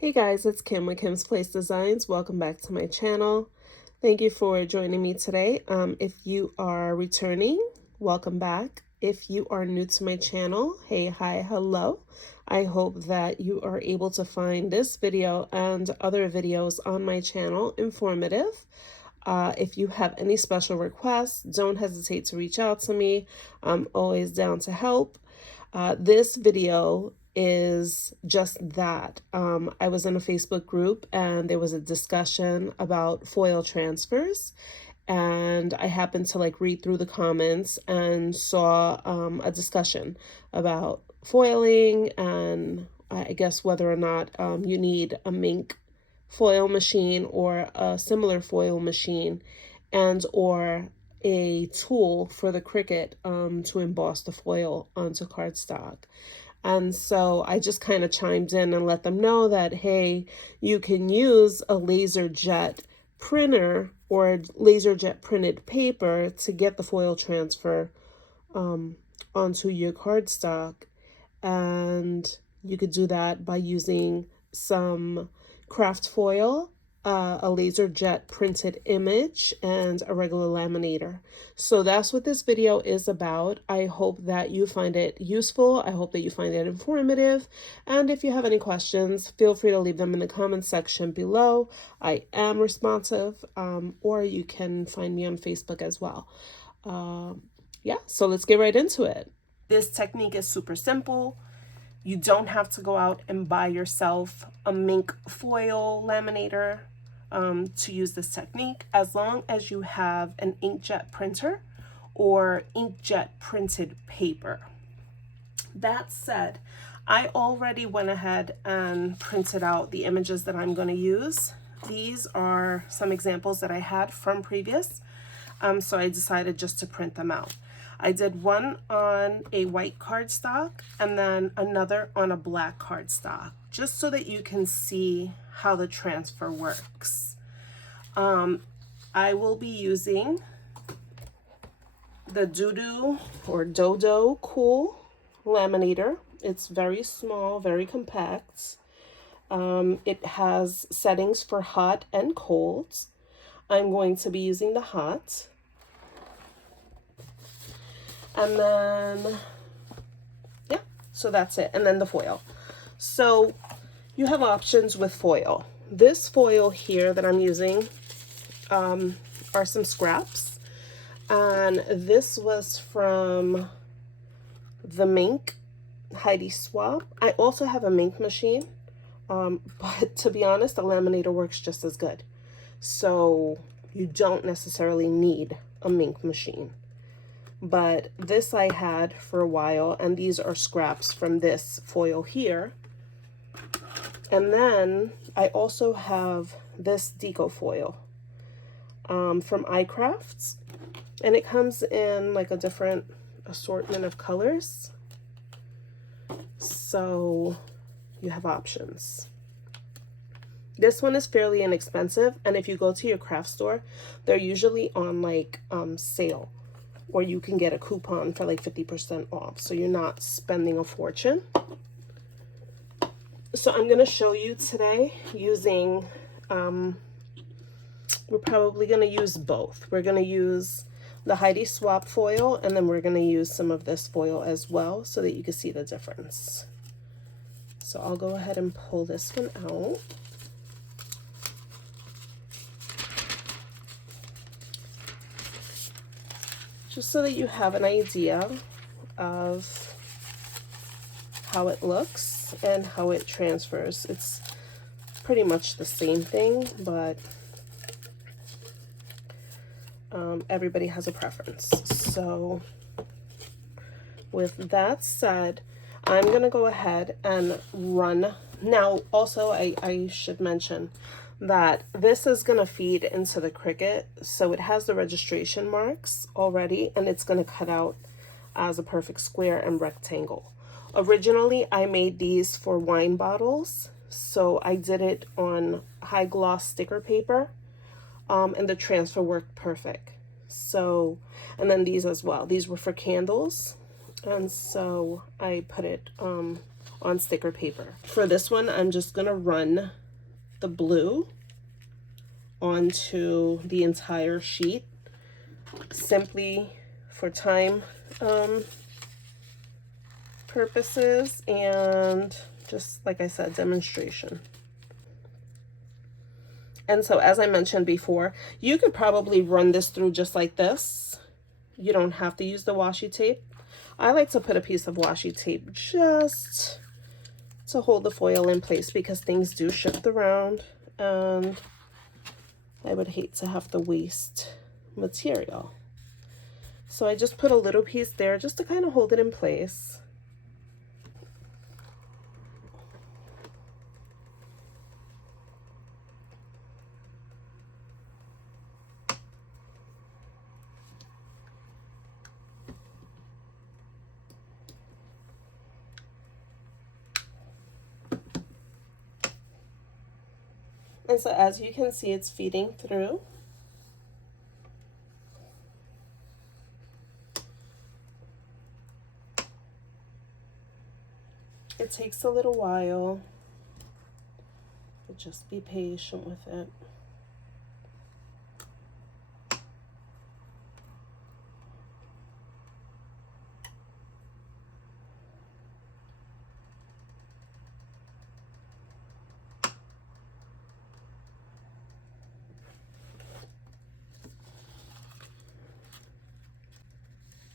Hey guys, it's Kim with Kim's Place Designs. Welcome back to my channel. Thank you for joining me today. If you are returning, welcome back. If you are new to my channel, hey, hi, hello. I hope that you are able to find this video and other videos on my channel informative. If you have any special requests, don't hesitate to reach out to me. I'm always down to help. This video is just that. I was in a Facebook group and there was a discussion about foil transfers, and I happened to read through the comments and saw a discussion about foiling and I guess whether or not you need a Minc foil machine or a similar foil machine and or a tool for the Cricut to emboss the foil onto cardstock. And so I just kind of chimed in and let them know that, hey, you can use a laser jet printer or laser jet printed paper to get the foil transfer onto your cardstock. And you could do that by using some craft foil, a laser jet printed image, and a regular laminator. So that's what this video is about. I hope that you find it useful. I hope that you find it informative. And if you have any questions, feel free to leave them in the comments section below. I am responsive, or you can find me on Facebook as well. Yeah, so let's get right into it. This technique is super simple. You don't have to go out and buy yourself a Minc foil laminator to use this technique, as long as you have an inkjet printer or inkjet printed paper. That said, I already went ahead and printed out the images that I'm going to use. These are some examples that I had from previous, so I decided just to print them out. I did one on a white cardstock and then another on a black cardstock, just so that you can see how the transfer works. I will be using the dodocool laminator. It's very small, very compact. It has settings for hot and cold. I'm going to be using the hot. And then, yeah, so that's it. And then the foil. So you have options with foil. This foil here that I'm using are some scraps. And this was from the Minc Heidi Swapp. I also have a Minc machine, but to be honest, the laminator works just as good. So you don't necessarily need a Minc machine. But this I had for a while, and these are scraps from this foil here. And then I also have this Deco Foil from iCraft, and it comes in like a different assortment of colors, so you have options. This one is fairly inexpensive, and if you go to your craft store, they're usually on like sale, or you can get a coupon for like 50% off, so you're not spending a fortune. So I'm going to show you today using, we're probably going to use both. We're going to use the Heidi Swapp foil, and then we're going to use some of this foil as well so that you can see the difference. So I'll go ahead and pull this one out. Just so that you have an idea of how it looks and how it transfers. It's pretty much the same thing, but everybody has a preference. So with that said, I'm gonna go ahead and run. Now also I should mention that this is going to feed into the Cricut, so it has the registration marks already, and it's going to cut out as a perfect square and rectangle. Originally I made these for wine bottles, so I did it on high gloss sticker paper, and the transfer worked perfect. So, and then these as well, these were for candles, and so I put it on sticker paper. For this one, I'm just gonna run the blue onto the entire sheet, simply for time purposes and just, like I said, demonstration. And so, as I mentioned before, you could probably run this through just like this. You don't have to use the washi tape. I like to put a piece of washi tape just to hold the foil in place because things do shift around and I would hate to have to waste material. So I just put a little piece there just to kind of hold it in place. And so as you can see, it's feeding through. It takes a little while, but just be patient with it.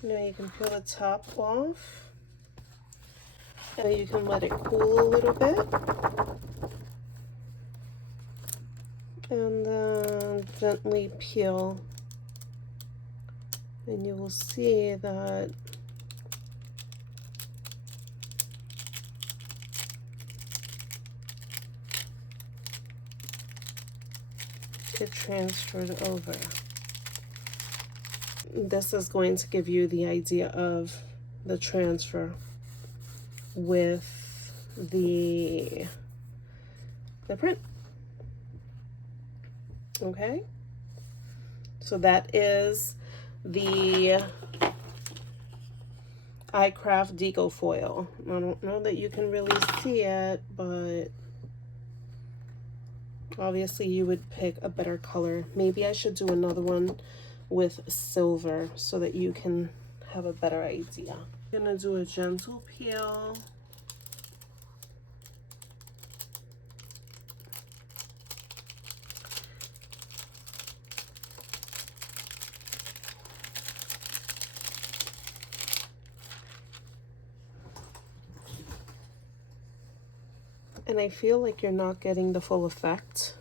Now you can peel the top off. And you can let it cool a little bit. And then gently peel. And you will see that it transferred over. This is going to give you the idea of the transfer with the print. Okay, so that is the iCraft Deco Foil. I don't know that you can really see it, but obviously you would pick a better color. Maybe I should do another one with silver so that you can have a better idea. I'm gonna do a gentle peel. And I feel like you're not getting the full effect.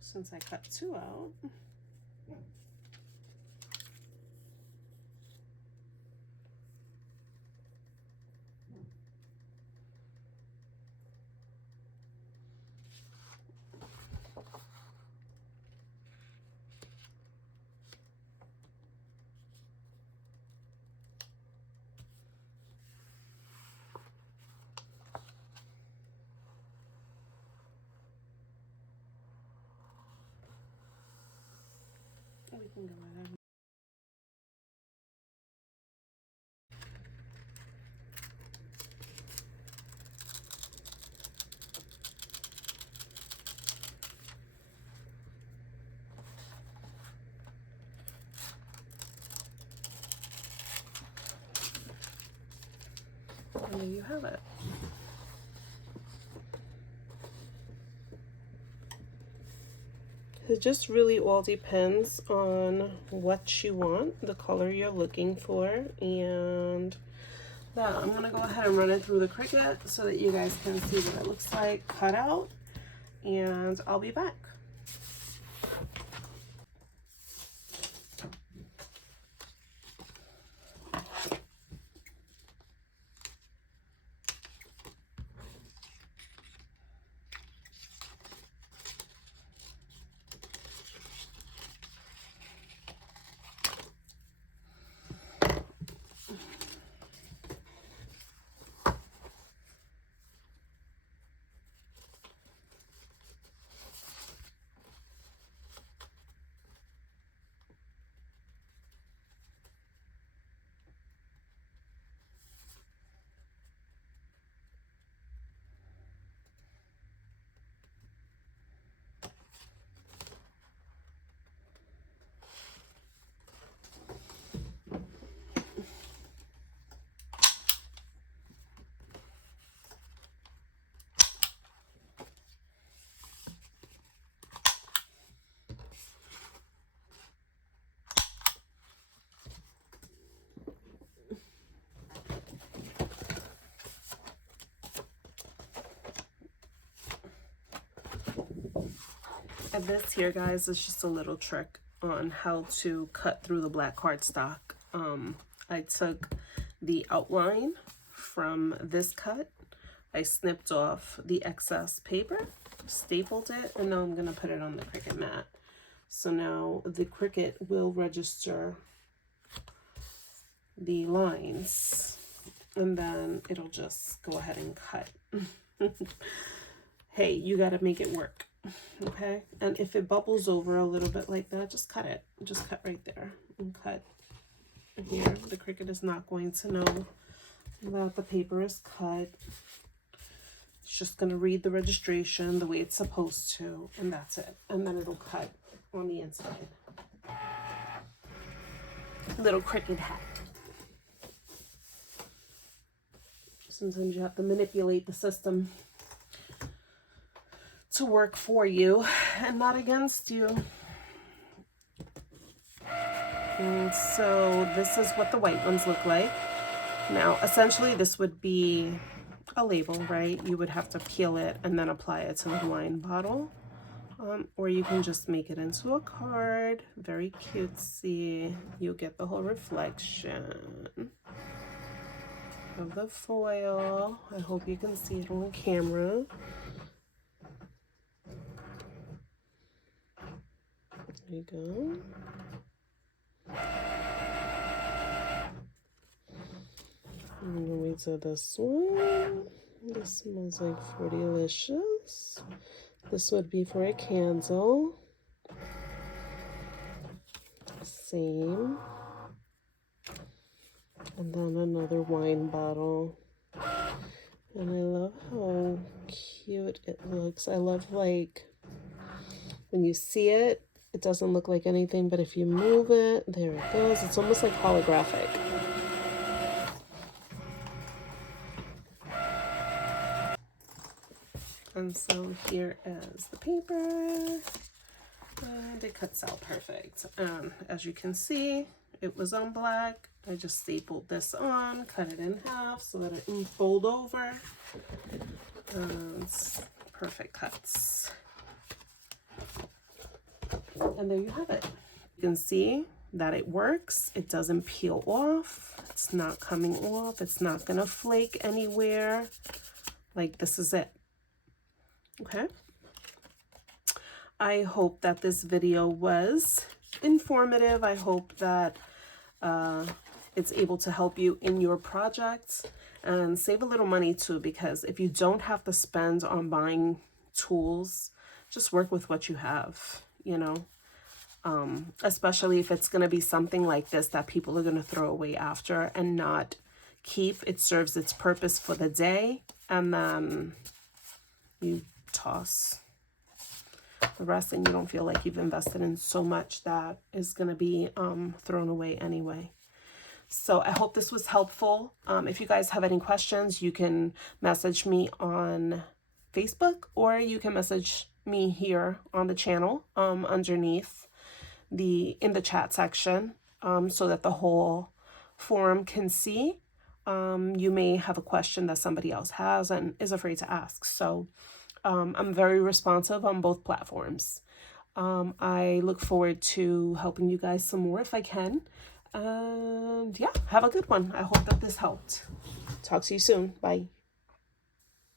Since I cut two out. We can go with that. you have it. It just really all depends on what you want, the color you're looking for, and now I'm gonna go ahead and run it through the Cricut so that you guys can see what it looks like cut out, and I'll be back. And this here, guys, is just a little trick on how to cut through the black cardstock. I took the outline from this cut, I snipped off the excess paper, stapled it, and now I'm going to put it on the Cricut mat. So now the Cricut will register the lines, and then it'll just go ahead and cut. Hey, you got to make it work. Okay, and if it bubbles over a little bit like that, just cut it. Just cut right there and cut here. The Cricut is not going to know that the paper is cut. It's just going to read the registration the way it's supposed to, and that's it. And then it'll cut on the inside. Little Cricut hack. Sometimes you have to manipulate the system to work for you and not against you. And so this is what the white ones look like. Now, essentially this would be a label, right? You would have to peel it and then apply it to the wine bottle. Or you can just make it into a card. Very cutesy. You'll get the whole reflection of the foil. I hope you can see it on camera. There you go. I'm gonna wait till this one. This smells like Fruitylicious. This would be for a candle. Same. And then another wine bottle. And I love how cute it looks. I love, like, when you see it, it doesn't look like anything, but if you move it, there it goes. It's almost like holographic. And so here is the paper, and it cuts out perfect. As you can see, it was on black. I just stapled this on, cut it in half so that it can fold over. It's perfect cuts. And there you have it. You can see that it works. It doesn't peel off. It's not coming off. It's not gonna flake anywhere. Like, this is it. Okay. I hope that this video was informative. I hope that it's able to help you in your projects and save a little money too, because if you don't have to spend on buying tools, just work with what you have, you know. Especially if it's going to be something like this that people are going to throw away after and not keep. It serves its purpose for the day, and then you toss the rest and you don't feel like you've invested in so much that is going to be thrown away anyway. So I hope this was helpful. If you guys have any questions, you can message me on Facebook, or you can message me here on the channel underneath in the chat section, so that the whole forum can see. You may have a question that somebody else has and is afraid to ask. So I'm very responsive on both platforms. I look forward to helping you guys some more if I can. And yeah, have a good one. I hope that this helped. Talk to you soon. Bye.